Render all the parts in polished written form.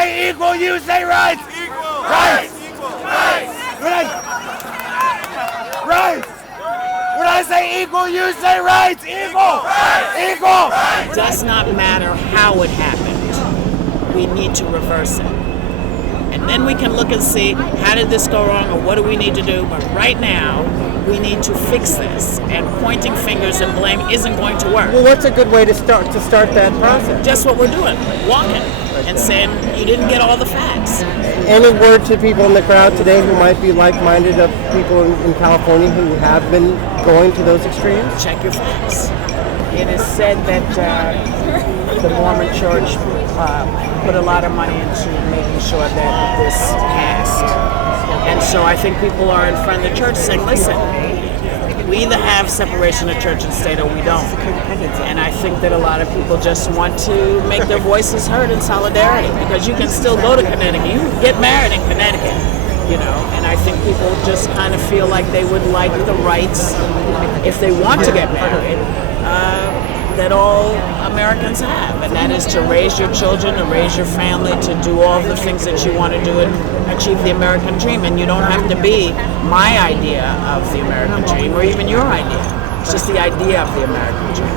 say equal, you say rights. Equal. Rights. Rights. Rights. When I say equal, you say rights. Equal. Equal. It does not matter how it happened. We need to reverse it. And then we can look and see how did this go wrong or what do we need to do. But right now, we need to fix this. And pointing fingers and blame isn't going to work. Well, what's a good way to start that process? Just what we're doing, walking and saying you didn't get all the facts. Any word to people in the crowd today who might be like-minded of people in California who have been going to those extremes? Check your facts. It is said that the Mormon Church put a lot of money into making sure that this passed. And so I think people are in front of the church saying, listen, we either have separation of church and state or we don't. And I think that a lot of people just want to make their voices heard in solidarity because you can still go to Connecticut. You can get married in Connecticut, you know, and I think people just kind of feel like they would like the rights, if they want to get married, that all Americans have, and that is to raise your children, to raise your family, to do all the things that you want to do and achieve the American dream. And you don't have to be my idea of the American dream or even your idea. It's just the idea of the American dream.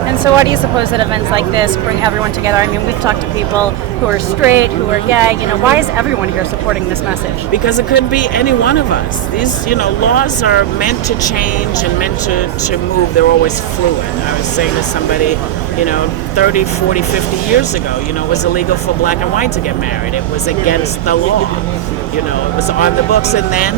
And so why do you suppose that events like this bring everyone together? I mean, we've talked to people who are straight, who are gay. You know, why is everyone here supporting this message? Because it could be any one of us. These, you know, laws are meant to change and meant to move. They're always fluid. I was saying to somebody, you know, 30, 40, 50 years ago, you know, it was illegal for black and white to get married. It was against the law. You know, it was on the books, and then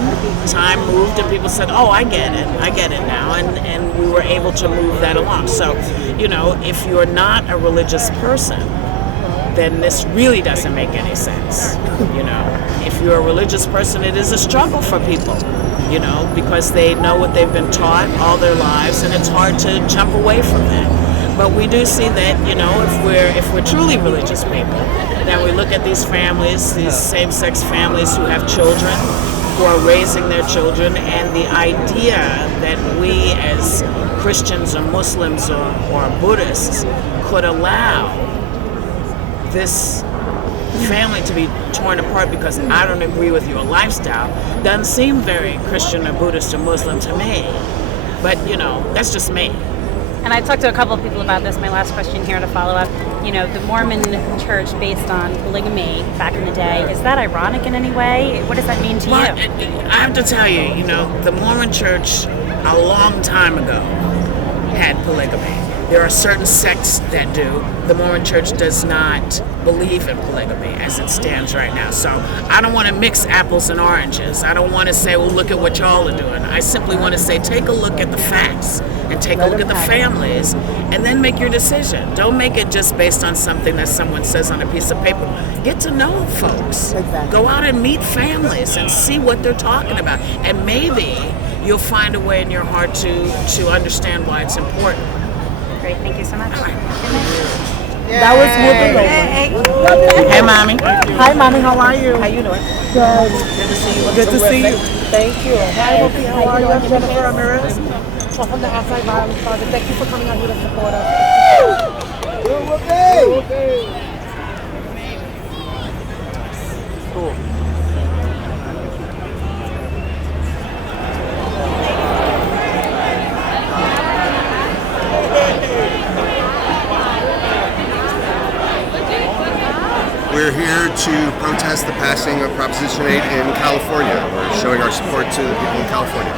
time moved and people said, oh, I get it now, and we were able to move that along. So, you know, if you're not a religious person, then this really doesn't make any sense. You know, if you're a religious person, it is a struggle for people, you know, because they know what they've been taught all their lives, and it's hard to jump away from that. But we do see that, you know, if we're truly religious people, then we look at these families, these same-sex families who have children, who are raising their children, and the idea that we as Christians or Muslims or Buddhists could allow this family to be torn apart because I don't agree with your lifestyle doesn't seem very Christian or Buddhist or Muslim to me. But, you know, that's just me. And I talked to a couple of people about this. My last question here to follow up. You know, the Mormon church based on polygamy back in the day, is that ironic in any way? What does that mean to you? I have to tell you, you know, the Mormon church a long time ago had polygamy. There are certain sects that do. The Mormon church does not believe in polygamy as it stands right now. So I don't want to mix apples and oranges. I don't want to say, well, look at what y'all are doing. I simply want to say, take a look at the facts and take a look at the families and then make your decision. Don't make it just based on something that someone says on a piece of paper. Get to know folks. Go out and meet families and see what they're talking about. And maybe you'll find a way in your heart to understand why it's important. Great, thank you so much. That was moving over. Hey, Mommy. Hi, Mommy. How are you? How you doing? Good. Good to see you. Good to see you. Thank you. Hi, Whoopie. How are you? I'm Jennifer Ramirez. So from the Outside Violence Project. Thank you for coming out here to support us. Okay. Cool. We're here to protest the passing of Proposition 8 in California. We're showing our support to the people in California.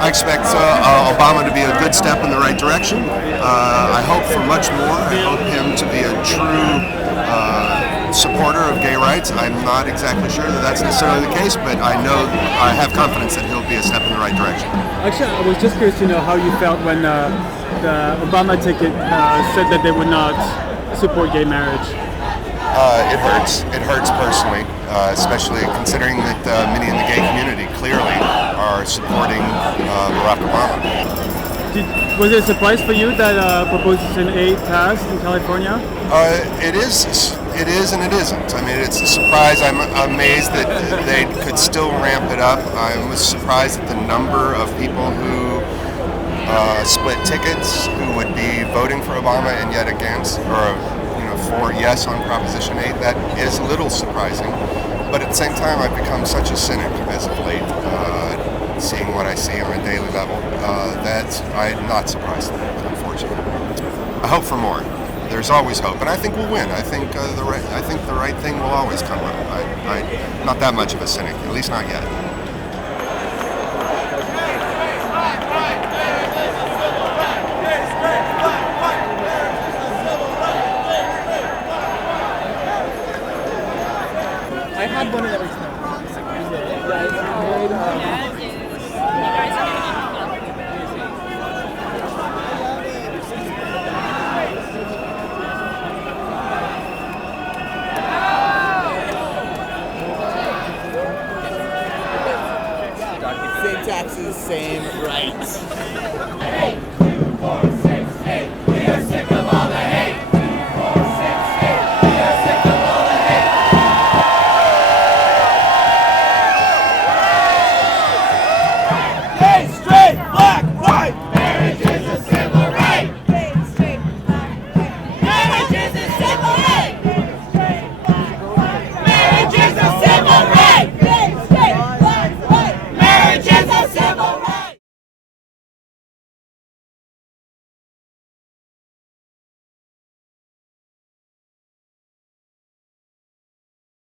I expect Obama to be a good step in the right direction. I hope for much more. I hope him to be a true supporter of gay rights. I'm not exactly sure that that's necessarily the case, but I know I have confidence that he'll be a step in the right direction. Actually, I was just curious to know how you felt when the Obama ticket said that they would not support gay marriage. It hurts. It hurts personally, especially considering that many in the gay community clearly are supporting Barack Obama. Was it a surprise for you that Proposition 8 passed in California? It is and it isn't. I mean, it's a surprise. I'm amazed that they could still ramp it up. I was surprised at the number of people who split tickets, who would be voting for Obama and yet against, or for yes on Proposition 8. That is a little surprising, but at the same time, I've become such a cynic as of late, seeing what I see on a daily level, that I'm not surprised, unfortunately. I hope for more. There's always hope, and I think we'll win. I think the right thing will always come up. I'm not that much of a cynic, at least not yet.